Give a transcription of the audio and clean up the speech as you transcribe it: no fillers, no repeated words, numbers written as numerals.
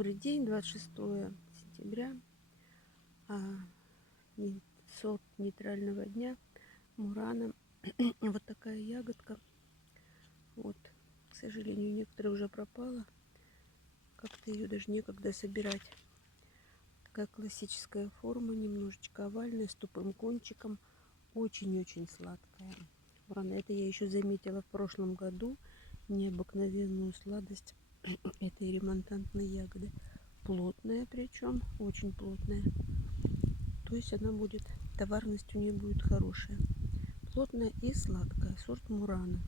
Добрый день, 26 сентября, сорт нейтрального дня, Мурана. Вот такая ягодка. Вот, к сожалению, некоторые уже пропала. Как-то ее даже некогда собирать. Такая классическая форма, немножечко овальная, с тупым кончиком. Очень-очень сладкая. Мурана, это я еще заметила в прошлом году. Необыкновенную сладость этой ремонтантной ягоды. Плотная, причем очень плотная. То есть она будет, товарность у нее будет хорошая. Плотная и сладкая. Сорт Мурана.